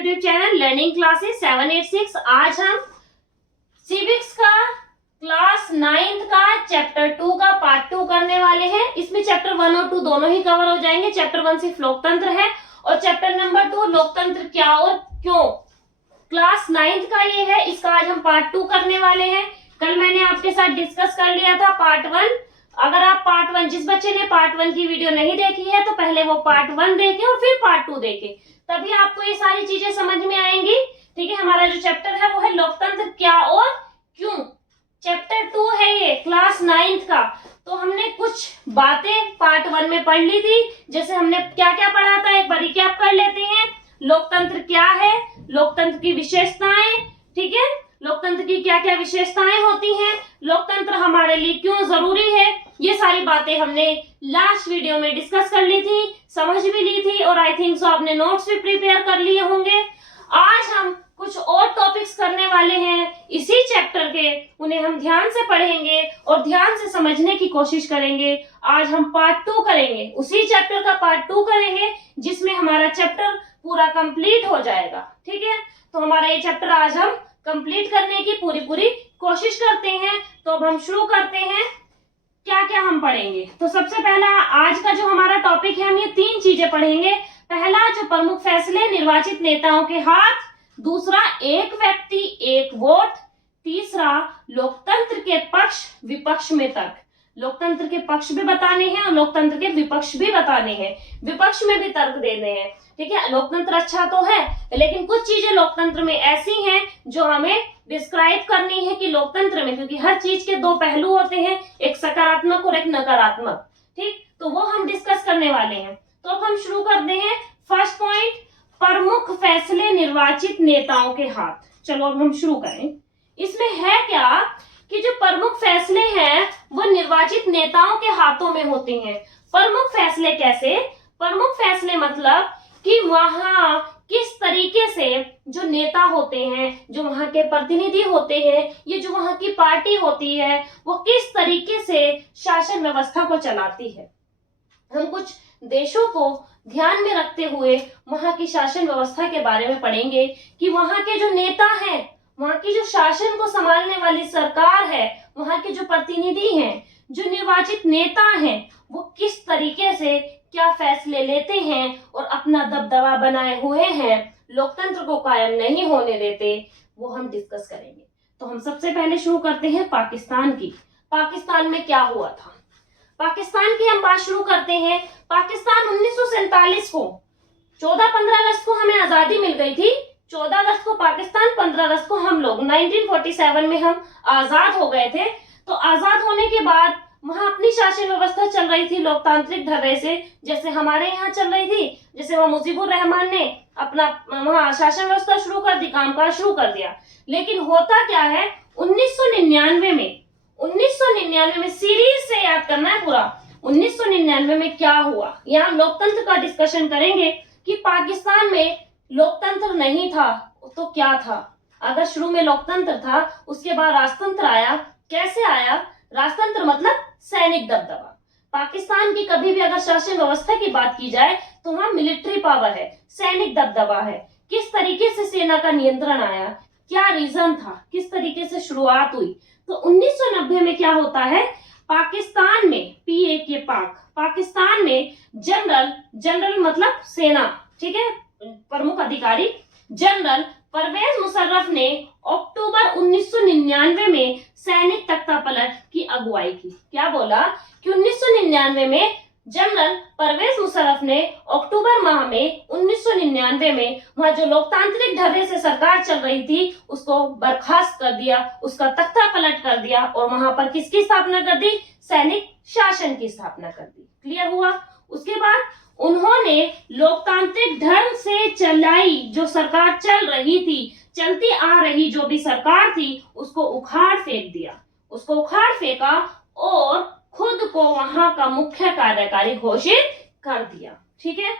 YouTube channel learning classes 786। आज हम civics का क्लास 9th का चैप्टर 2 का पार्ट 2 करने वाले हैं। इसमें चैप्टर 1 और 2 दोनों ही कवर हो जाएंगे। चैप्टर 1 सिर्फ लोकतंत्र है और चैप्टर नंबर 2 लोकतंत्र क्या और क्यों, क्लास 9th का ये है। इसका आज हम पार्ट 2 करने वाले हैं। कल मैंने आपके साथ डिस्कस कर लिया था पार्ट 1। अगर आप पार्ट 1, जिस बच्चे ने पार्ट 1 की वीडियो नहीं देखी है तो पहले वो पार्ट 1 देखे और फिर पार्ट 2 देखे, तभी आपको ये सारी चीजें समझ में आएंगी। ठीक है, हमारा जो चैप्टर है वो है लोकतंत्र क्या और क्यों। चैप्टर 2 है ये क्लास 9th का। तो हमने कुछ बातें पार्ट 1 में पढ़ ली थी। जैसे हमने क्या क्या पढ़ा था, एक बार रिकैप कर लेते हैं। लोकतंत्र क्या है, लोकतंत्र की विशेषताएं, ठीक है, लोकतंत्र की क्या क्या विशेषताएं होती हैं, लोकतंत्र हमारे लिए क्यों जरूरी है, ये सारी बातें हमने लास्ट वीडियो में डिस्कस कर ली थी, समझ भी ली थी और आई थिंक सो आपने नोट्स भी प्रिपेयर कर लिए होंगे। आज हम कुछ और टॉपिक्स करने वाले हैं इसी चैप्टर के, उन्हें हम ध्यान से पढ़ेंगे और ध्यान से समझने की कोशिश करेंगे। आज हम पार्ट 2 करेंगे, उसी चैप्टर का पार्ट 2 करेंगे जिसमें हमारा चैप्टर पूरा कंप्लीट हो जाएगा। ठीक है, तो हमारा ये चैप्टर आज हम कंप्लीट करने की पूरी कोशिश करते हैं। तो अब हम शुरू करते हैं, क्या क्या हम पढ़ेंगे। तो सबसे पहला आज का जो हमारा टॉपिक है, हम ये 3 चीजें पढ़ेंगे। पहला, जो प्रमुख फैसले निर्वाचित नेताओं के हाथ। दूसरा, एक व्यक्ति एक वोट। तीसरा, लोकतंत्र के पक्ष विपक्ष में तर्क। लोकतंत्र के पक्ष भी बताने हैं और लोकतंत्र के विपक्ष भी बताने हैं, विपक्ष में भी तर्क देने हैं। ठीक है, लोकतंत्र अच्छा तो है लेकिन कुछ चीजें लोकतंत्र में ऐसी हैं जो हमें डिस्क्राइब करनी है कि लोकतंत्र में, क्योंकि हर चीज के 2 पहलू होते हैं, एक सकारात्मक और एक नकारात्मक। ठीक, तो वो हम डिस्कस करने वाले हैं। तो अब हम शुरू करते हैं। फर्स्ट पॉइंट, प्रमुख फैसले निर्वाचित नेताओं के हाथ। चलो अब हम शुरू करें। इसमें है क्या कि जो प्रमुख फैसले हैं वो निर्वाचित नेताओं के हाथों में होते हैं। प्रमुख फैसले कैसे? प्रमुख फैसले मतलब कि वहां किस तरीके से जो नेता होते हैं, जो वहां के प्रतिनिधि होते हैं, ये जो वहां की पार्टी होती है, वो किस तरीके से शासन व्यवस्था को चलाती है। हम कुछ देशों को ध्यान में रखते हुए वहां की शासन व्यवस्था के बारे में पढ़ेंगे कि वहां के जो नेता हैं, वहां की जो शासन को संभालने वाली सरकार है, वहां के जो प्रतिनिधि हैं, जो निर्वाचित नेता हैं, वो किस तरीके से क्या फैसले लेते हैं और अपना दबदबा बनाए हुए हैं, लोकतंत्र को कायम नहीं होने देते, वो हम डिस्कस करेंगे। तो हम सबसे पहले शुरू करते हैं पाकिस्तान की। पाकिस्तान में क्या हुआ था, पाकिस्तान की हम बात शुरू करते हैं। पाकिस्तान 1947 को 14-15 अगस्त को हमें आजादी मिल गई थी। 14 अगस्त को पाकिस्तान, 15 अगस्त को हम लोग 1947 में हम आजाद हो गए थे। तो आजाद होने के बाद वहां अपनी शासन व्यवस्था चल रही थी लोकतांत्रिक ढर्रे से, जैसे हमारे यहाँ चल रही थी। जैसे वह मुजीबुर रहमान ने अपना वहां शासन व्यवस्था शुरू कर दी, कामकाज शुरू कर दिया। लेकिन होता क्या है, 1999 में सीरीज से याद करना है पूरा, 1999 में क्या हुआ। यहाँ लोकतंत्र का डिस्कशन करेंगे कि पाकिस्तान में लोकतंत्र नहीं था तो क्या था। अगर शुरू में लोकतंत्र था, उसके बाद राजतंत्र आया। कैसे आया? राजतंत्र मतलब सैनिक दबदबा। पाकिस्तान की कभी भी अगर शासन व्यवस्था की बात की जाए तो वहां मिलिट्री पावर है, सैनिक दबदबा है। किस तरीके से सेना का नियंत्रण आया, क्या रीजन था, किस तरीके से शुरुआत हुई। तो 1990 में क्या होता है, पाकिस्तान में PAK पाकिस्तान में जनरल मतलब सेना, ठीक है, प्रमुख अधिकारी जनरल परवेज मुशर्रफ ने अक्टूबर 1999 में सैनिक तख्तापलट की अगुवाई की। क्या बोला कि 1999 में जनरल परवेज मुशर्रफ ने अक्टूबर माह में 1999 में वहां जो लोकतांत्रिक ढर्रे से सरकार चल रही थी उसको बर्खास्त कर दिया, उसका तख्तापलट कर दिया और वहां पर किसकी स्थापना कर दी? सैनिक शासन की स्थापना कर दी। क्लियर हुआ? उसके बाद उन्होंने लोकतांत्रिक ढंग से चलाई जो सरकार चल रही थी, चलती आ रही जो भी सरकार थी, उसको उखाड़ फेंक दिया, उसको उखाड़ फेंका और खुद को वहां का मुख्य कार्यकारी घोषित कर दिया। ठीक है,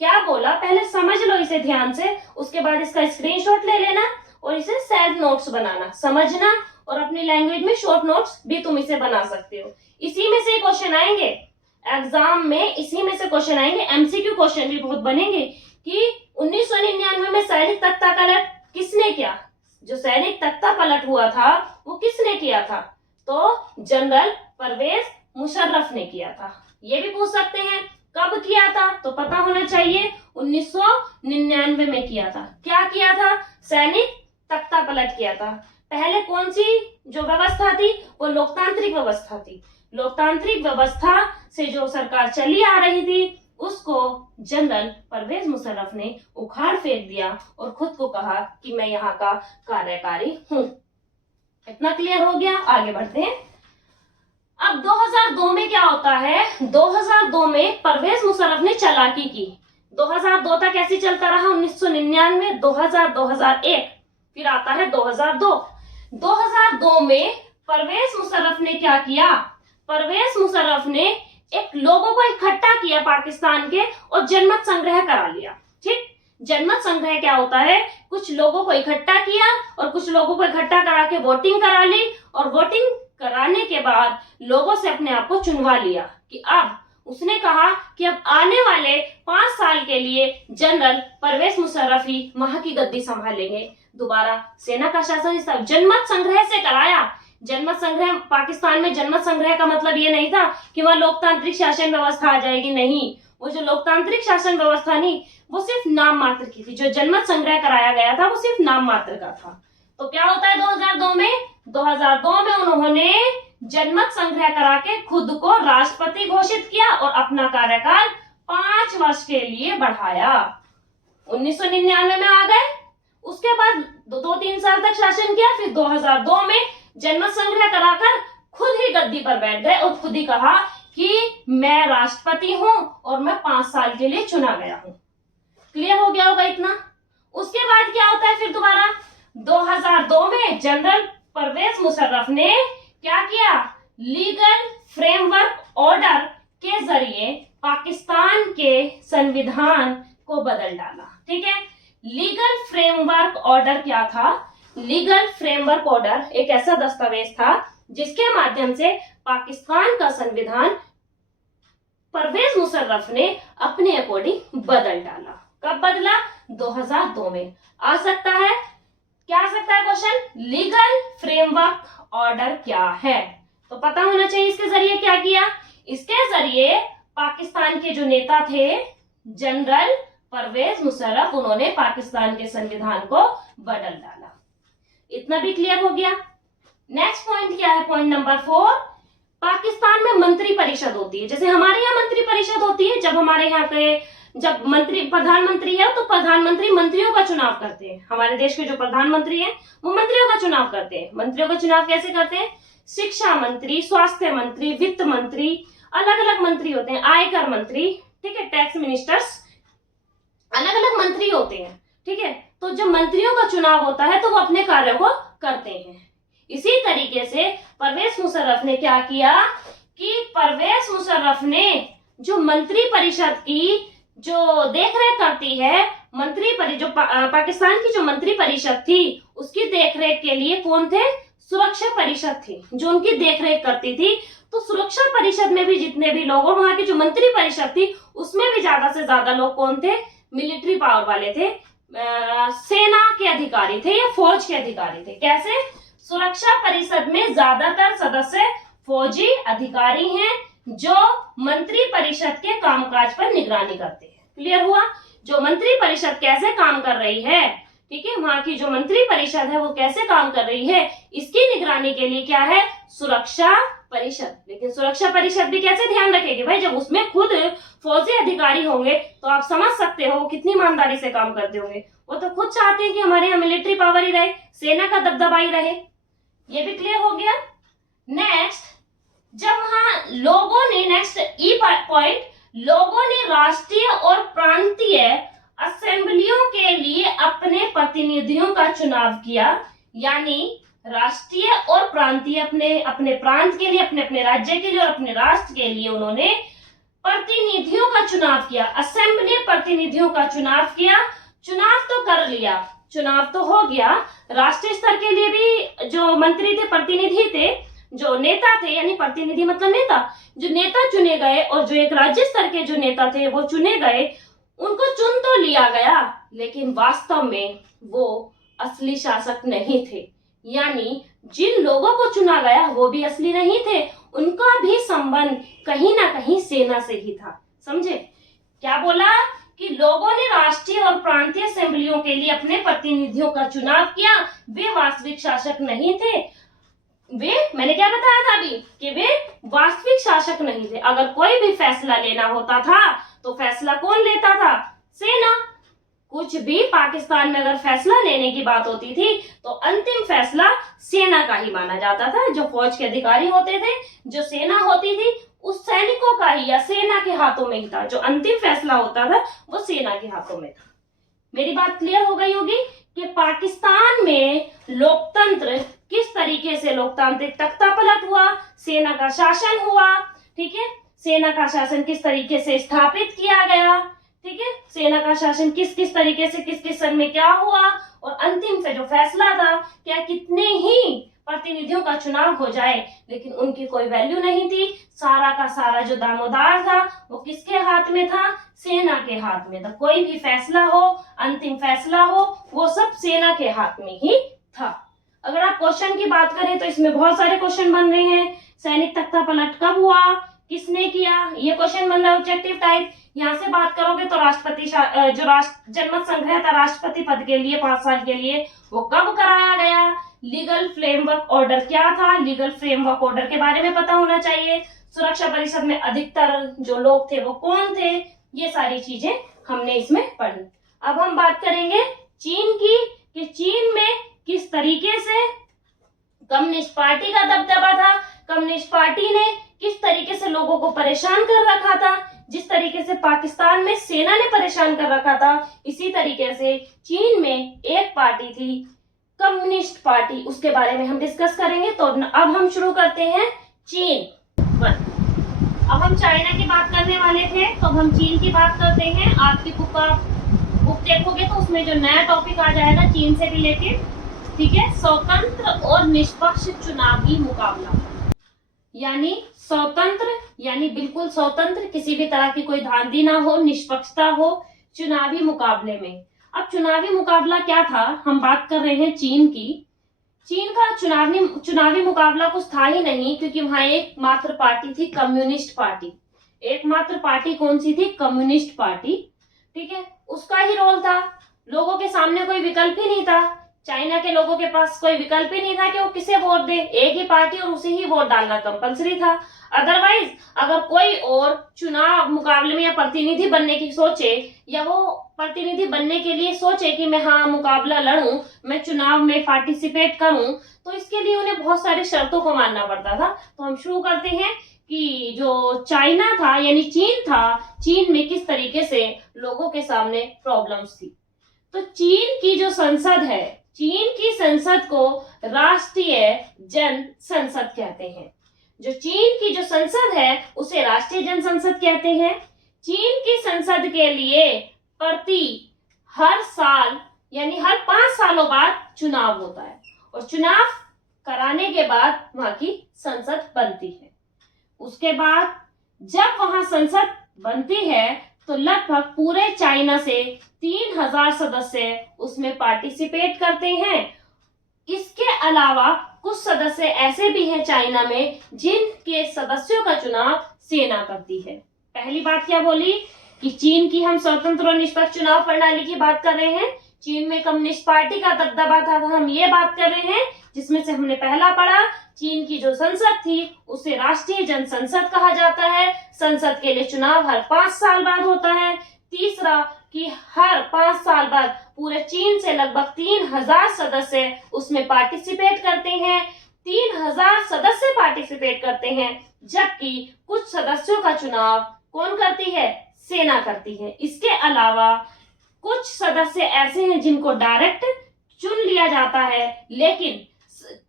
क्या बोला पहले समझ लो इसे ध्यान से, उसके बाद इसका स्क्रीनशॉट ले लेना और इसे सेल्फ नोट्स बनाना, समझना, और अपनी लैंग्वेज में शॉर्ट नोट्स भी तुम इसे बना सकते हो। इसी में से क्वेश्चन आएंगे एग्जाम में, इसी में से क्वेश्चन आएंगे, MCQ क्वेश्चन भी बहुत बनेंगे कि 1999 में सैनिक तख्ता पलट किसने किया, जो सैनिक तख्ता पलट हुआ था वो किसने किया था, तो जनरल परवेज मुशर्रफ ने किया था। ये भी पूछ सकते हैं कब किया था, तो पता होना चाहिए 1999 में किया था। क्या किया था, सैनिक तख्ता पलट किया था। पहले कौन सी जो व्यवस्था थी, वो लोकतांत्रिक व्यवस्था थी। लोकतांत्रिक व्यवस्था से जो सरकार चली आ रही थी उसको जनरल परवेज मुशर्रफ ने उखाड़ फेंक दिया और खुद को कहा कि मैं यहाँ का कार्यकारी हूं। इतना क्लियर हो गया, आगे बढ़ते हैं। अब 2002 में क्या होता है, 2002 में परवेज मुशर्रफ ने चालाकी की। 2002 तक ऐसे चलता रहा, 1999, 2000, 2001, फिर आता है 2002। 2002 में परवेज मुशर्रफ ने क्या किया, परवेज मुशर्रफ ने एक लोगों को इकट्ठा किया पाकिस्तान के और जनमत संग्रह करा लिया। ठीक, जनमत संग्रह क्या होता है, कुछ लोगों को इकट्ठा किया और कुछ लोगों को इकट्ठा करा के वोटिंग करा ली, और वोटिंग कराने के बाद लोगों से अपने आप को चुनवा लिया कि अब उसने कहा कि अब आने वाले 5 साल के लिए जनरल परवेज मुशर्रफ ही वहां की गद्दी संभालेंगे। दोबारा सेना का शासन जनमत संग्रह से कराया। जनमत संग्रह, पाकिस्तान में जनमत संग्रह का मतलब ये नहीं था कि वहां लोकतांत्रिक शासन व्यवस्था आ जाएगी, नहीं। वो जो लोकतांत्रिक शासन व्यवस्था नहीं, वो सिर्फ नाम मात्र की थी। जो जनमत संग्रह कराया गया था वो सिर्फ नाम मात्र का था। तो क्या होता है 2002 में, 2002 में उन्होंने जनमत संग्रह करा के खुद को राष्ट्रपति घोषित किया और अपना कार्यकाल 5 वर्ष के लिए बढ़ाया। 1999 में आ गए, उसके बाद 2-3 साल तक शासन किया, फिर 2002 में जनमत संग्रह कराकर खुद ही गद्दी पर बैठ गए और खुद ही कहा कि मैं राष्ट्रपति हूं और मैं 5 साल के लिए चुना गया हूं। क्लियर हो गया होगा इतना। उसके बाद क्या होता है फिर दोबारा 2002 में जनरल परवेज मुशर्रफ ने क्या किया, लीगल फ्रेमवर्क ऑर्डर के जरिए पाकिस्तान के संविधान को बदल डाला। ठीक है, लीगल फ्रेमवर्क ऑर्डर क्या था, लीगल फ्रेमवर्क ऑर्डर एक ऐसा दस्तावेज था जिसके माध्यम से पाकिस्तान का संविधान परवेज मुशर्रफ ने अपने अकॉर्डिंग बदल डाला। कब बदला, 2002 में। आ सकता है, क्या आ सकता है क्वेश्चन, लीगल फ्रेमवर्क ऑर्डर क्या है, तो पता होना चाहिए इसके जरिए क्या किया। इसके जरिए पाकिस्तान के जो नेता थे जनरल परवेज मुशर्रफ, उन्होंने पाकिस्तान के संविधान को बदल डाला। इतना भी क्लियर हो गया। नेक्स्ट पॉइंट क्या है, पॉइंट नंबर 4, पाकिस्तान में मंत्री परिषद होती है। जैसे हमारे यहाँ मंत्री परिषद होती है, जब हमारे यहाँ पे जब प्रधानमंत्री है तो प्रधानमंत्री मंत्रियों का चुनाव करते हैं। हमारे देश के जो प्रधानमंत्री हैं वो मंत्रियों का चुनाव करते हैं। मंत्रियों का चुनाव कैसे करते हैं, शिक्षा मंत्री, स्वास्थ्य मंत्री, वित्त मंत्री, अलग अलग मंत्री होते हैं, आयकर मंत्री, ठीक है, टैक्स मिनिस्टर्स, अलग अलग मंत्री होते हैं। ठीक है, तो जब मंत्रियों का चुनाव होता है तो वो अपने कार्य को करते हैं। इसी तरीके से परवेज मुशर्रफ ने क्या किया कि परवेज मुशर्रफ ने जो मंत्री परिषद की जो देखरेख करती है, पाकिस्तान की जो मंत्री परिषद थी उसकी देखरेख के लिए कौन थे, सुरक्षा परिषद थी जो उनकी देखरेख करती थी। तो सुरक्षा परिषद में भी जितने भी लोग, और वहां की जो मंत्री परिषद थी उसमें भी ज्यादा से ज्यादा लोग कौन थे, मिलिट्री पावर वाले थे, सेना के अधिकारी थे या फौज के अधिकारी थे। कैसे, सुरक्षा परिषद में ज्यादातर सदस्य फौजी अधिकारी हैं जो मंत्री परिषद के कामकाज पर निगरानी करते हैं। क्लियर हुआ, जो मंत्री परिषद कैसे काम कर रही है, ठीक है, वहां की जो मंत्री परिषद है वो कैसे काम कर रही है, इसकी निगरानी के लिए क्या है, सुरक्षा परिषद। लेकिन सुरक्षा परिषद भी कैसे ध्यान रखेगी भाई, जब उसमें खुद फौजी अधिकारी होंगे तो आप समझ सकते हो कितनी ईमानदारी से काम करते होंगे। वो तो खुद चाहते हैं कि हमारे यहाँ मिलिट्री पावर ही रहे, सेना का दबदबा ही रहे। ये भी क्लियर हो गया। नेक्स्ट, जब वहां लोगों ने, नेक्स्ट ई पॉइंट, लोगों ने राष्ट्रीय और प्रांतीय असेंबलियों के लिए अपने प्रतिनिधियों का चुनाव किया। यानी राष्ट्रीय और प्रांतीय, अपने अपने प्रांत के लिए, अपने अपने राज्य के लिए और अपने राष्ट्र के लिए उन्होंने प्रतिनिधियों का चुनाव किया, असेंबली प्रतिनिधियों का चुनाव किया। चुनाव तो कर लिया, चुनाव तो हो गया, राष्ट्रीय स्तर के लिए भी जो मंत्री थे, प्रतिनिधि थे, जो नेता थे, यानी प्रतिनिधि मतलब नेता, जो नेता चुने गए और जो एक राज्य स्तर के जो नेता थे वो चुने गए, उनको चुन तो लिया गया, लेकिन वास्तव में वो असली शासक नहीं थे। यानी जिन लोगों को चुना गया वो भी असली नहीं थे, उनका भी संबंध कहीं ना कहीं सेना से ही था। समझे? क्या बोला कि लोगों ने राष्ट्रीय और प्रांतीय असेंबलियों के लिए अपने प्रतिनिधियों का चुनाव किया, वे वास्तविक शासक नहीं थे। वे, मैंने क्या बताया था अभी कि वे वास्तविक शासक नहीं थे। अगर कोई भी फैसला लेना होता था तो फैसला कौन लेता था? सेना। कुछ भी पाकिस्तान में अगर फैसला लेने की बात होती थी तो अंतिम फैसला सेना का ही माना जाता था। जो फौज के अधिकारी होते थे, जो सेना होती थी, उस सैनिकों का ही या सेना के हाथों में ही था। जो अंतिम फैसला होता था वो सेना के हाथों में था। मेरी बात क्लियर हो गई होगी कि पाकिस्तान में लोकतंत्र किस तरीके से, लोकतांत्रिक तख्तापलट हुआ, सेना का शासन हुआ। ठीक है, सेना का शासन किस तरीके से स्थापित किया गया। ठीक है, सेना का शासन किस किस तरीके से, किस किस सन में क्या हुआ, और अंतिम से जो फैसला था, क्या कितने ही प्रतिनिधियों का चुनाव हो जाए लेकिन उनकी कोई वैल्यू नहीं थी। सारा का सारा जो दामोदार था वो किसके हाथ में था? सेना के हाथ में था। कोई भी फैसला हो, अंतिम फैसला हो, वो सब सेना के हाथ में ही था। अगर आप क्वेश्चन की बात करें तो इसमें बहुत सारे क्वेश्चन बन रहे हैं। सैनिक तख्तापलट कब हुआ, किसने किया, ये क्वेश्चन बन रहा है ऑब्जेक्टिव टाइप। यहाँ से बात करोगे तो राष्ट्रपति जो जनमत संग्रह था राष्ट्रपति पद के लिए 5 साल के लिए, वो कब कराया गया। लीगल फ्रेमवर्क ऑर्डर क्या था, लीगल फ्रेमवर्क ऑर्डर के बारे में पता होना चाहिए। सुरक्षा परिषद में अधिकतर जो लोग थे वो कौन थे, ये सारी चीजें हमने इसमें पढ़ी। अब हम बात करेंगे चीन की, कि चीन में किस तरीके से कम्युनिस्ट पार्टी का दबदबा था, कम्युनिस्ट पार्टी ने किस तरीके से लोगों को परेशान कर रखा था। जिस तरीके से पाकिस्तान में सेना ने परेशान कर रखा था, इसी तरीके से चीन में एक पार्टी थी कम्युनिस्ट पार्टी, उसके बारे में हम डिस्कस करेंगे। तो अब हम शुरू करते हैं चीन 1। अब हम चाइना की बात करने वाले थे, तो हम चीन की बात करते हैं। आपकी बुक देखोगे तो उसमें जो नया टॉपिक आ जाएगा चीन से रिलेटेड, ठीक है, स्वतंत्र और निष्पक्ष चुनावी मुकाबला। यानी स्वतंत्र यानी बिल्कुल स्वतंत्र, किसी भी तरह की कोई धांधली ना हो, निष्पक्षता हो चुनावी मुकाबले में। अब चुनावी मुकाबला क्या था, हम बात कर रहे हैं चीन की। चीन का चुनावी मुकाबला कुछ था ही नहीं, क्योंकि वहां एकमात्र पार्टी थी कम्युनिस्ट पार्टी। एकमात्र पार्टी कौन सी थी? Communist party. ठीक है, उसका ही रोल था। लोगों के सामने कोई विकल्प ही नहीं था। चाइना के लोगों के पास कोई विकल्प ही नहीं था कि वो किसे वोट दे, एक ही पार्टी और उसे ही वोट डालना कंपलसरी था। अदरवाइज अगर कोई और चुनाव मुकाबले में या प्रतिनिधि बनने की सोचे, या वो प्रतिनिधि बनने के लिए सोचे कि मैं हाँ मुकाबला लड़ूं, मैं चुनाव में पार्टिसिपेट करूं, तो इसके लिए उन्हें बहुत सारी शर्तों को मानना पड़ता था। तो हम शुरू करते हैं कि जो चाइना था यानी चीन था, चीन में किस तरीके से लोगों के सामने प्रॉब्लम्स थी। तो चीन की जो संसद है, चीन की संसद को राष्ट्रीय जन संसद कहते हैं। जो चीन की जो संसद है उसे राष्ट्रीय जन संसद कहते हैं। चीन की संसद के लिए हर साल यानी हर 5 सालों बाद चुनाव होता है, और चुनाव कराने के बाद वहां की संसद बनती है। उसके बाद जब वहां संसद बनती है तो लगभग पूरे चाइना से 3000 सदस्य उसमें पार्टिसिपेट करते हैं। इसके अलावा कुछ सदस्य ऐसे भी हैं चाइना में जिनके सदस्यों का चुनाव सेना करती है। पहली बात क्या बोली कि चीन की हम स्वतंत्र और निष्पक्ष चुनाव प्रणाली की बात कर रहे हैं। चीन में कम्युनिस्ट पार्टी का दबदबा था, हम ये बात कर रहे हैं, जिसमें से हमने पहला पढ़ा चीन की जो संसद थी उसे राष्ट्रीय जन संसद कहा जाता है। संसद के लिए चुनाव हर 5 साल बाद होता है। तीसरा कि हर 5 साल बाद पूरे चीन से लगभग 3000 सदस्य उसमें पार्टिसिपेट करते हैं। 3000 सदस्य पार्टिसिपेट करते हैं, जबकि कुछ सदस्यों का चुनाव कौन करती है? सेना करती है। इसके अलावा कुछ सदस्य ऐसे हैं जिनको डायरेक्ट चुन लिया जाता है, लेकिन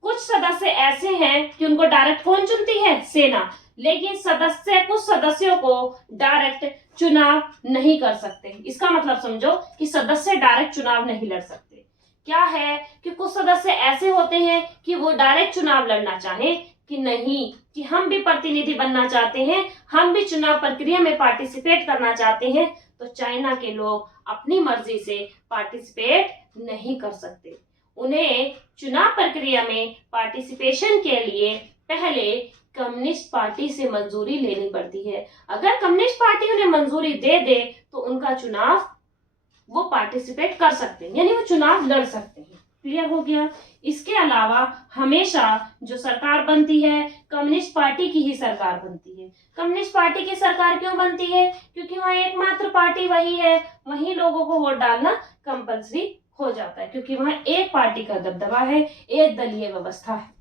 कुछ सदस्य ऐसे हैं कि उनको डायरेक्ट कौन चुनती है? सेना। लेकिन कुछ सदस्यों को डायरेक्ट चुनाव नहीं कर सकते। इसका मतलब समझो कि सदस्य डायरेक्ट चुनाव नहीं लड़ सकते। क्या है कि कुछ सदस्य ऐसे होते हैं कि वो डायरेक्ट चुनाव लड़ना चाहें, कि नहीं, कि हम भी प्रतिनिधि बनना चाहते हैं, हम भी चुनाव प्रक्रिया में पार्टिसिपेट करना चाहते हैं, तो चाइना के लोग अपनी मर्जी से पार्टिसिपेट नहीं कर सकते। उन्हें चुनाव प्रक्रिया में पार्टिसिपेशन के लिए पहले कम्युनिस्ट पार्टी से मंजूरी लेनी पड़ती है। अगर कम्युनिस्ट पार्टी उन्हें मंजूरी दे दे तो उनका चुनाव वो पार्टिसिपेट कर सकते हैं, यानी वो चुनाव लड़ सकते हैं। क्लियर हो गया। इसके अलावा हमेशा जो सरकार बनती है कम्युनिस्ट पार्टी की ही सरकार बनती है। कम्युनिस्ट पार्टी की सरकार क्यों बनती है? क्योंकि वहाँ एकमात्र पार्टी वही है, वही लोगों को वोट डालना कंपल्सरी हो जाता है, क्योंकि वहाँ एक पार्टी का दबदबा है, एक दलीय व्यवस्था है।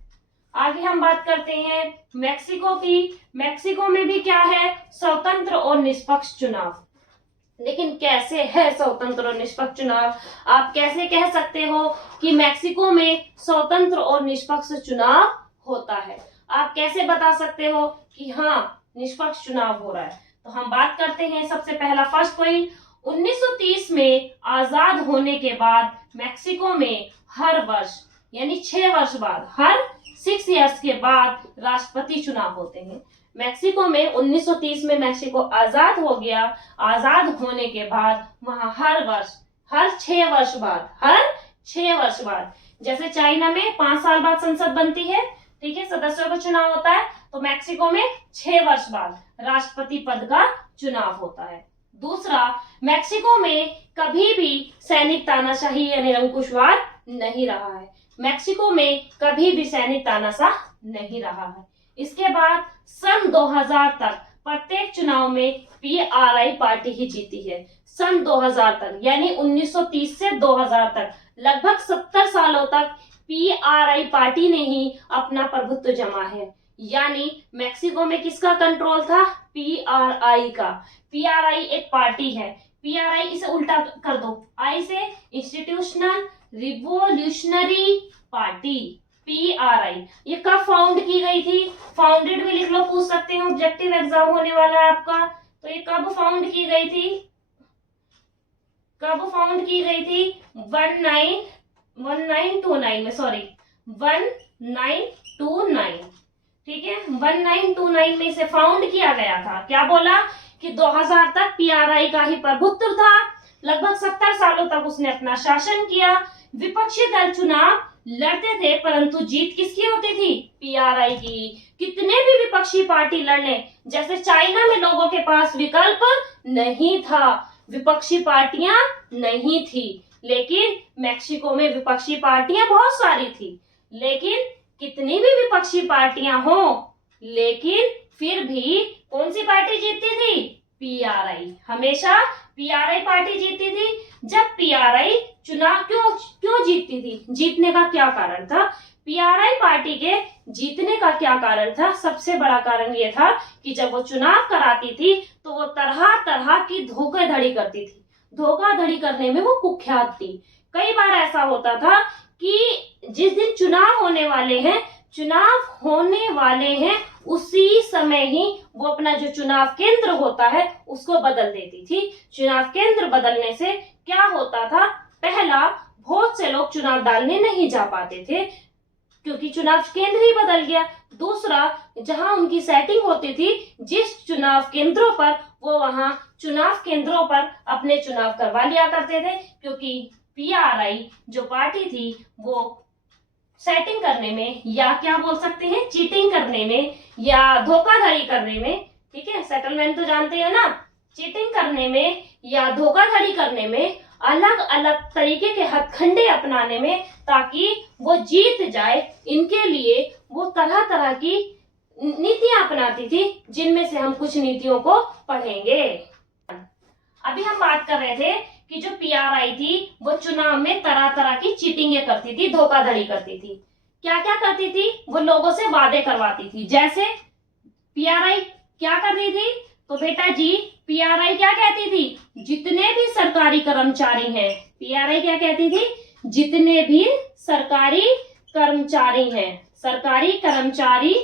आगे हम बात करते हैं मैक्सिको की। मैक्सिको में भी क्या है? स्वतंत्र और निष्पक्ष चुनाव। लेकिन कैसे है स्वतंत्र और निष्पक्ष चुनाव? आप कैसे कह सकते हो कि मैक्सिको में स्वतंत्र और निष्पक्ष चुनाव होता है? आप कैसे बता सकते हो कि हाँ निष्पक्ष चुनाव हो रहा है? तो हम बात करते हैं सबसे पहला फर्स्ट पॉइंट, 1930 में आजाद होने के बाद मैक्सिको में हर वर्ष यानी 6 वर्ष बाद, हर 6 इयर्स के बाद राष्ट्रपति चुनाव होते हैं। मैक्सिको में 1930 में मैक्सिको आजाद हो गया। आजाद होने के बाद वहां हर वर्ष, हर 6 वर्ष बाद, हर 6 वर्ष बाद, जैसे चाइना में 5 साल बाद संसद बनती है, ठीक है, सदस्यों का चुनाव होता है, तो मैक्सिको में 6 वर्ष बाद राष्ट्रपति पद का चुनाव होता है। दूसरा, मैक्सिको में कभी भी सैनिक तानाशाही या निरंकुशवाद नहीं रहा है। मैक्सिको में कभी भी सैनिक तानाशाह नहीं रहा है। इसके बाद सन 2000 तक प्रत्येक चुनाव में पीआरआई पार्टी ही जीती है। सन 2000 तक यानी 1930 से 2000 तक लगभग 70 सालों तक पीआरआई पार्टी ने ही अपना प्रभुत्व जमा है। यानी मैक्सिको में किसका कंट्रोल था? पीआरआई का। पीआरआई एक पार्टी है। पीआरआई इसे उल्टा कर दो, आई से इंस्टीट्यूशनल रिवोल्यूशनरी पार्टी, पीआरआई। ये कब फाउंड की गई थी? फाउंडेड भी लिख लो, पूछ सकते हैं, ऑब्जेक्टिव एग्जाम होने वाला है आपका। तो ये कब फाउंड की गई थी? कब फाउंड की गई थी? 1929 में, सॉरी 1929, ठीक है, 1929 में इसे फाउंड किया गया था। क्या बोला कि 2000 तक पीआरआई का ही प्रभुत्व था। लगभग 70 सालों तक उसने अपना शासन किया। विपक्षी दल चुनाव लड़ते थे, परंतु जीत किसकी होती थी? पीआरआई की। कितने भी विपक्षी पार्टी लड़ लें, जैसे चाइना में लोगों के पास विकल्प नहीं था, विपक्षी पार्टियां नहीं थी, लेकिन मैक्सिको में विपक्षी पार्टियां बहुत सारी थी। लेकिन कितनी भी विपक्षी पार्टियां हो, लेकिन फिर भी कौन सी पार्टी जीतती थी? पीआरआई। हमेशा पीआरआई पार्टी जीतती थी। जब पीआरआई चुनाव क्यों जीतती थी? जीतने का क्या कारण था? पीआरआई पार्टी के जीतने का क्या कारण था? सबसे बड़ा कारण यह था कि जब वो चुनाव कराती थी तो वो तरह तरह की धोखाधड़ी करती थी। धोखाधड़ी करने में वो कुख्यात थी। कई बार ऐसा होता था कि जिस दिन चुनाव होने वाले हैं उसी समय ही वो अपना जो चुनाव केंद्र होता है उसको बदल देती थी। चुनाव केंद्र बदलने से क्या होता था? पहला, बहुत से लोग चुनाव डालने नहीं जा पाते थे क्योंकि चुनाव केंद्र ही बदल गया। दूसरा, जहां उनकी सेटिंग होती थी जिस चुनाव केंद्रों पर, वो वहां चुनाव केंद्रों पर अपने चुनाव करवा लिया करते थे, क्योंकि पीआरआई जो पार्टी थी वो सेटिंग करने में, या क्या बोल सकते हैं, चीटिंग करने में या धोखाधड़ी करने में, ठीक है, सेटलमेंट तो जानते हैं ना, चीटिंग करने में या धोखाधड़ी करने में, अलग अलग तरीके के हथकंडे अपनाने में, ताकि वो जीत जाए, इनके लिए वो तरह तरह की नीतियां अपनाती थी, जिनमें से हम कुछ नीतियों को पढ़ेंगे। अभी हम बात कर रहे थे कि जो पीआरआई थी वो चुनाव में तरह तरह की चीटिंगें करती थी, धोखाधड़ी करती थी। क्या क्या करती थी? वो लोगों से वादे करवाती थी। जैसे पीआरआई क्या कर रही थी? तो बेटा जी, पीआरआई क्या कहती थी? जितने भी सरकारी कर्मचारी हैं, पीआरआई क्या कहती थी? जितने भी सरकारी कर्मचारी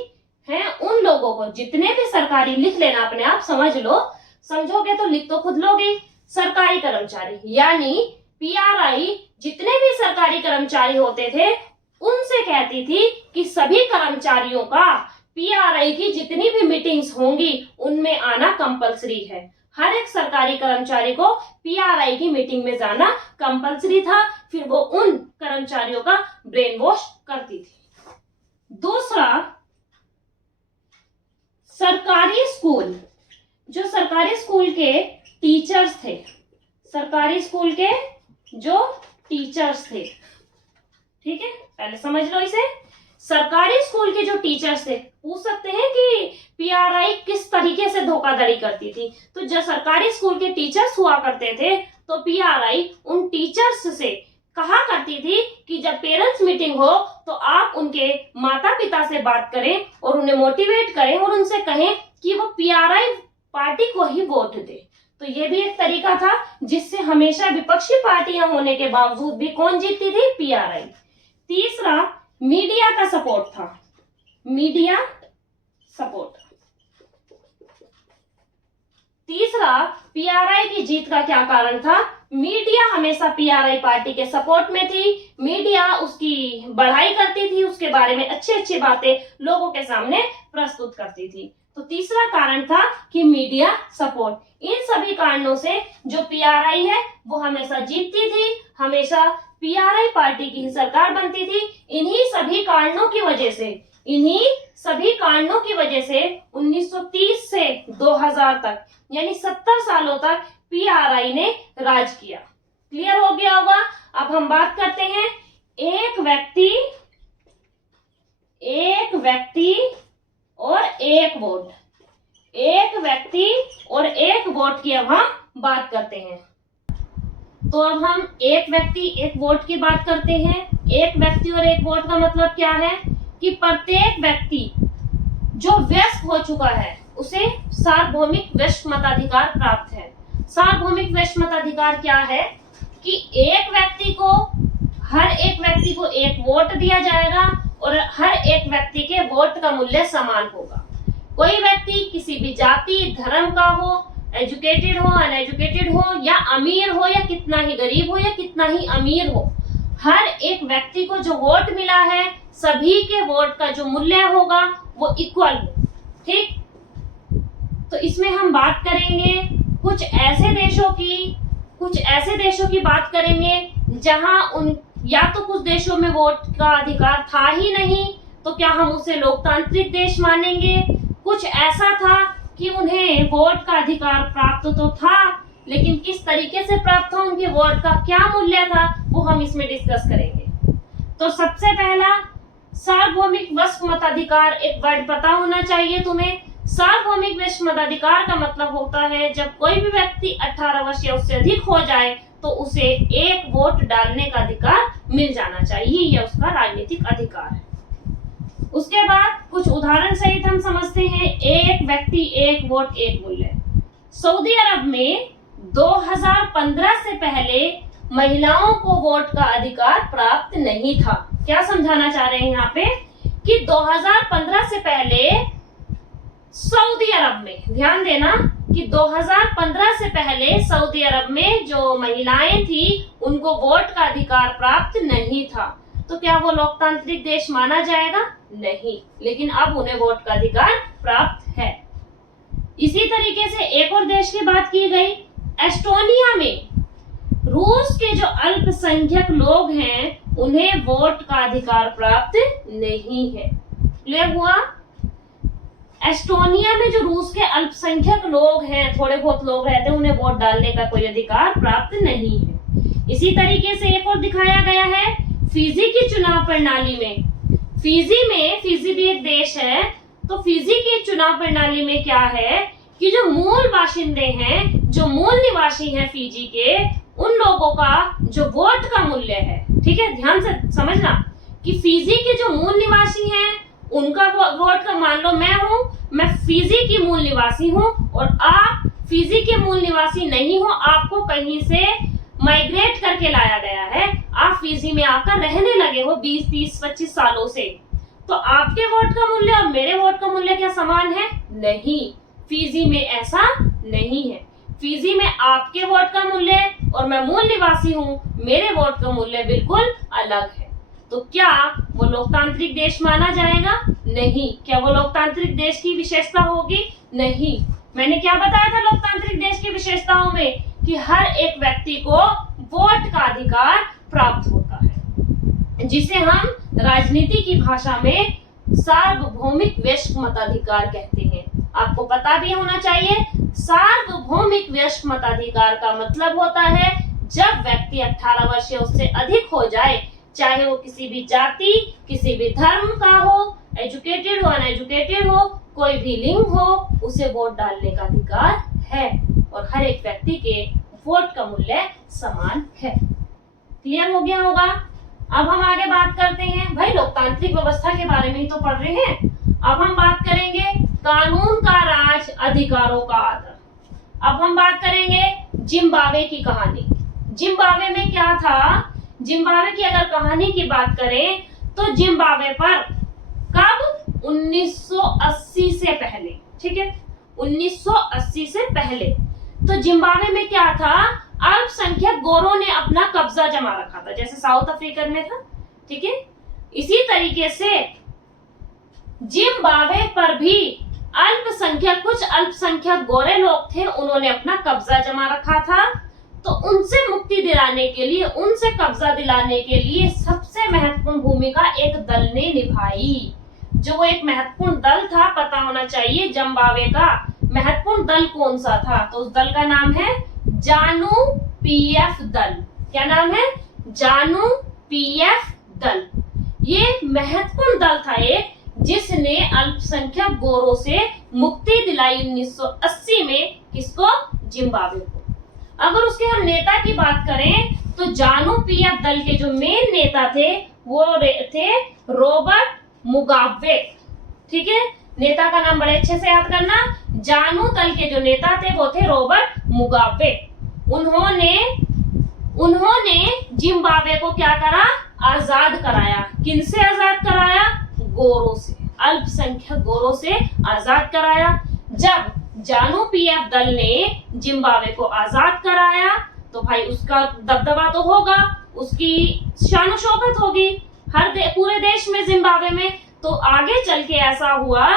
हैं उन लोगों को, जितने भी सरकारी, लिख लेना अपने आप, समझ लो, समझोगे तो लिख तो खुद लोगे, सरकारी कर्मचारी, यानी पीआरआई जितने भी सरकारी कर्मचारी होते थे उनसे कहती थी कि सभी कर्मचारियों का पीआरआई की जितनी भी मीटिंग्स होंगी उनमें आना कंपलसरी है। हर एक सरकारी कर्मचारी को पीआरआई की मीटिंग में जाना कंपलसरी था। फिर वो उन कर्मचारियों का ब्रेन वॉश करती थी। दूसरा, सरकारी स्कूल, जो सरकारी स्कूल के टीचर्स थे, सरकारी स्कूल के जो टीचर्स थे, ठीक है, पहले समझ लो इसे। सरकारी स्कूल के जो टीचर्स थे, पूछ सकते हैं कि पीआरआई किस तरीके से धोखाधड़ी करती थी। तो जो सरकारी स्कूल के टीचर्स हुआ करते थे, तो पीआरआई उन टीचर्स से कहा करती थी कि जब पेरेंट्स मीटिंग हो तो आप उनके माता पिता से बात करें और उन्हें मोटिवेट करें और उनसे कहें कि वो पीआरआई पार्टी को ही वोट दे। तो ये भी एक तरीका था जिससे हमेशा विपक्षी पार्टियां होने के बावजूद भी कौन जीतती थी? पीआरआई। तीसरा, मीडिया का सपोर्ट था, मीडिया सपोर्ट। तीसरा, पीआरआई की जीत का क्या कारण था? मीडिया हमेशा पीआरआई पार्टी के सपोर्ट में थी। मीडिया उसकी बढ़ाई करती थी, उसके बारे में अच्छी अच्छी बातें लोगों के सामने प्रस्तुत करती थी। तो तीसरा कारण था कि मीडिया सपोर्ट। इन सभी कारणों से जो पीआरआई है वो हमेशा जीतती थी, हमेशा पीआरआई पार्टी की सरकार बनती थी। इन्हीं सभी कारणों की वजह से, इन्हीं सभी कारणों की वजह से 1930 से 2000 तक यानी 70 सालों तक पीआरआई ने राज किया। क्लियर हो गया होगा। अब हम बात करते हैं एक व्यक्ति और एक वोट, एक व्यक्ति और एक वोट की अब हम बात करते हैं। तो अब हम एक व्यक्ति एक वोट की बात करते हैं। एक व्यक्ति और एक वोट का मतलब क्या है कि प्रत्येक व्यक्ति जो वयस्क हो चुका है उसे सार्वभौमिक वयस्क मताधिकार प्राप्त है। सार्वभौमिक वयस्क मताधिकार क्या है कि हर एक व्यक्ति को एक वोट दिया जाएगा और हर एक व्यक्ति के वोट का मूल्य समान होगा। कोई व्यक्ति किसी भी जाति धर्म का हो, एजुकेटेड हो अनएजुकेटेड हो, या अमीर हो या कितना ही गरीब हो या कितना ही अमीर हो, हर एक व्यक्ति को जो वोट मिला है सभी के वोट का जो मूल्य होगा वो इक्वल हो। ठीक, तो इसमें हम बात करेंगे कुछ ऐसे देशों की बात करेंगे जहां या तो कुछ देशों में वोट का अधिकार था ही नहीं, तो क्या हम उसे लोकतांत्रिक देश मानेंगे। कुछ ऐसा था कि उन्हें वोट का अधिकार प्राप्त तो था, लेकिन किस तरीके से प्राप्त था, उनके वोट का क्या मूल्य था, वो हम इसमें डिस्कस करेंगे। तो सबसे पहला, सार्वभौमिक वयस्क मताधिकार। एक वर्ड पता होना चाहिए तुम्हें। सार्वभौमिक वयस्क मताधिकार का मतलब होता है जब कोई भी व्यक्ति 18 वर्ष या उससे अधिक हो जाए तो उसे एक वोट डालने का अधिकार मिल जाना चाहिए, यह उसका राजनीतिक अधिकार है। उसके बाद कुछ उदाहरण सहित हम समझते हैं एक व्यक्ति एक वोट एक मूल्य। सऊदी अरब में 2015 से पहले महिलाओं को वोट का अधिकार प्राप्त नहीं था। क्या समझाना चाह रहे हैं यहाँ पे कि 2015 से पहले सऊदी अरब में, ध्यान देना कि 2015 से पहले सऊदी अरब में जो महिलाएं थी उनको वोट का अधिकार प्राप्त नहीं था। तो क्या वो लोकतांत्रिक देश माना जाएगा? नहीं, लेकिन अब उन्हें वोट का अधिकार प्राप्त है। इसी तरीके से एक और देश की बात की गई, एस्टोनिया में रूस के जो अल्पसंख्यक लोग हैं उन्हें वोट का अधिकार प्राप्त नहीं है। क्लियर हुआ? एस्टोनिया में जो रूस के अल्पसंख्यक लोग हैं, थोड़े बहुत लोग रहते हैं, उन्हें वोट डालने का कोई अधिकार प्राप्त नहीं है। इसी तरीके से एक और दिखाया गया है फिजी की चुनाव प्रणाली में। फिजी भी एक देश है, तो फिजी की चुनाव प्रणाली में क्या है कि जो मूल बाशिंदे हैं, जो मूल निवासी हैं फिजी के, उन लोगों का जो वोट का मूल्य है, ठीक है, ध्यान से समझना कि फिजी के जो मूल निवासी हैं उनका वोट का, मान लो मैं फिजी की मूल निवासी हूँ और आप फिजी के मूल निवासी नहीं हो, आपको कहीं से माइग्रेट करके लाया गया है, आप फिजी में आकर रहने लगे हो 20, 30, 25 सालों से, तो आपके वोट का मूल्य और मेरे वोट का मूल्य क्या समान है? नहीं, फिजी में ऐसा नहीं है। फिजी में आपके वोट का मूल्य और मैं मूल निवासी हूँ, मेरे वोट का मूल्य बिल्कुल अलग है। तो क्या वो लोकतांत्रिक देश माना जाएगा? नहीं। क्या वो लोकतांत्रिक देश की विशेषता होगी? नहीं। मैंने क्या बताया था लोकतांत्रिक देश की विशेषताओं में कि हर एक व्यक्ति को वोट का अधिकार प्राप्त होता है, जिसे हम राजनीति की भाषा में सार्वभौमिक वयस्क मताधिकार कहते हैं। आपको पता भी होना चाहिए, सार्वभौमिक वयस्क मताधिकार का मतलब होता है जब व्यक्ति 18 वर्ष या उससे अधिक हो जाए, चाहे वो किसी भी जाति, किसी भी धर्म का हो, एजुकेटेड हो, अनएजुकेटेड हो, कोई भी लिंग हो, उसे वोट डालने का अधिकार है और हर एक व्यक्ति के वोट का मूल्य समान है। क्लियर हो गया होगा? अब हम आगे बात करते हैं, भाई लोकतांत्रिक व्यवस्था के बारे में ही तो पढ़ रहे हैं। अब हम बात करेंगे कानून का राज, अधिकारों का आदर। अब हम बात करेंगे जिम्बाब्वे की कहानी। जिम्बाब्वे में क्या था? जिम्बाब्वे की अगर कहानी की बात करें तो जिम्बाब्वे पर कब? 1980 से पहले, ठीक है, 1980 से पहले तो जिम्बाब्वे में क्या था? अल्पसंख्यक गोरों ने अपना कब्जा जमा रखा था, जैसे साउथ अफ्रीका में था, ठीक है। इसी तरीके से जिम्बाब्वे पर भी कुछ अल्पसंख्यक गोरे लोग थे, उन्होंने अपना कब्जा जमा रखा था। तो उनसे मुक्ति दिलाने के लिए, उनसे कब्जा दिलाने के लिए सबसे महत्वपूर्ण भूमिका एक दल ने निभाई। जो वो एक महत्वपूर्ण दल था, पता होना चाहिए जिम्बाब्वे का महत्वपूर्ण दल कौन सा था, तो उस दल का नाम है जानु पीएफ दल। क्या नाम है? जानु पीएफ दल। ये महत्वपूर्ण दल था एक, जिसने अल्पसंख्यक गोरों से मुक्ति दिलाई 1980 में। किसको? जिम्बाब्वे को। अगर उसके हम नेता की बात करें तो जानु पीएफ दल के जो मेन नेता थे वो थे रॉबर्ट मुगाबे, ठीक है। नेता का नाम बड़े अच्छे से याद करना। जानु दल के जो नेता थे वो थे रॉबर्ट मुगाबे। उन्होंने जिम्बाब्वे को क्या करा? आजाद कराया। किनसे आजाद कराया? गोरों से, अल्पसंख्यक गोरों से आजाद कराया। जब जानु पीएफ दल ने जिम्बाब्वे को आजाद कराया तो भाई उसका दबदबा तो होगा, उसकी शान शौकत होगी पूरे देश में, जिम्बाब्वे में। तो आगे चल के ऐसा हुआ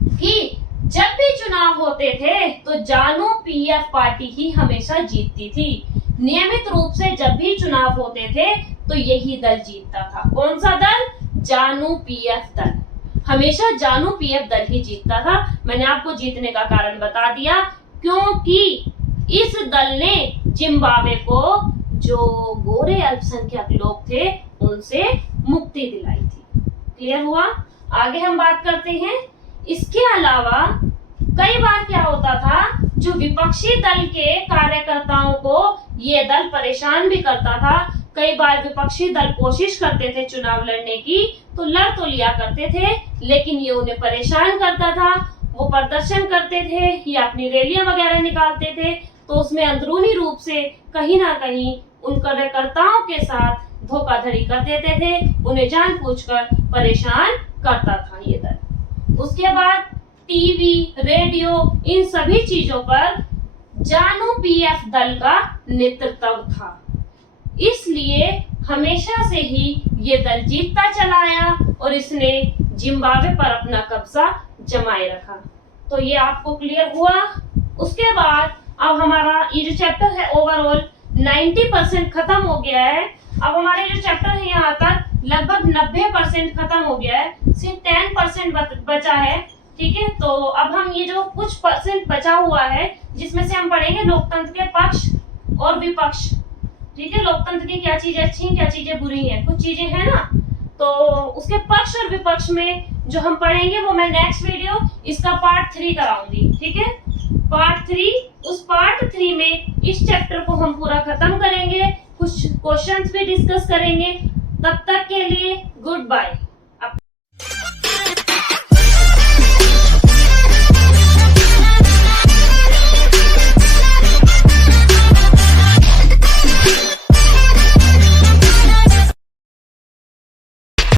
कि जब भी चुनाव होते थे तो जानु पीएफ पार्टी ही हमेशा जीतती थी। नियमित रूप से जब भी चुनाव होते थे तो यही दल जीतता था। कौन सा दल? जानु पीएफ दल। हमेशा जानु पीएफ दल ही जीतता था। मैंने आपको जीतने का कारण बता दिया, क्योंकि इस दल ने जिम्बाब्वे को जो गोरे अल्पसंख्यक लोग थे उनसे मुक्ति दिलाई थी। क्लियर हुआ? आगे हम बात करते हैं। इसके अलावा कई बार क्या होता था, जो विपक्षी दल के कार्यकर्ताओं को ये दल परेशान भी करता था। कई बार विपक्षी दल कोशिश करते थे चुनाव लड़ने की, तो लड़ तो लिया करते थे, लेकिन ये उन्हें परेशान करता था। वो प्रदर्शन करते थे या अपनी रैलियां वगैरह निकालते थे, तो उसमें अंदरूनी रूप से कहीं ना कहीं उन कार्यकर्ताओं के साथ धोखाधड़ी कर देते थे, उन्हें जानबूझकर परेशान करता था ये दल। उसके बाद टीवी, रेडियो, इन सभी चीजों पर जानु पीएफ दल का नेतृत्व था। इसलिए हमेशा से ही ये दल जीतता चला आया और इसने जिम्बाब्वे पर अपना कब्जा जमाए रखा। तो ये आपको क्लियर हुआ। उसके बाद अब हमारा ये जो चैप्टर है ओवरऑल 90% खत्म हो गया है। अब हमारे जो चैप्टर है यहाँ तक लगभग 90% खत्म हो गया है, सिर्फ 10% बचा है, ठीक है। तो अब हम ये जो कुछ परसेंट बचा हुआ है, जिसमें से हम पढ़ेंगे लोकतंत्र के पक्ष और विपक्ष, ठीक है। लोकतंत्र की क्या चीजें अच्छी हैं, क्या चीजें बुरी हैं, कुछ चीजें हैं ना, तो उसके पक्ष और विपक्ष में जो हम पढ़ेंगे वो मैं नेक्स्ट वीडियो इसका पार्ट 3 कराऊंगी, ठीक है। पार्ट 3, उस पार्ट 3 में इस चैप्टर को हम पूरा खत्म करेंगे, कुछ क्वेश्चंस भी डिस्कस करेंगे। तब तक के लिए गुड बाय।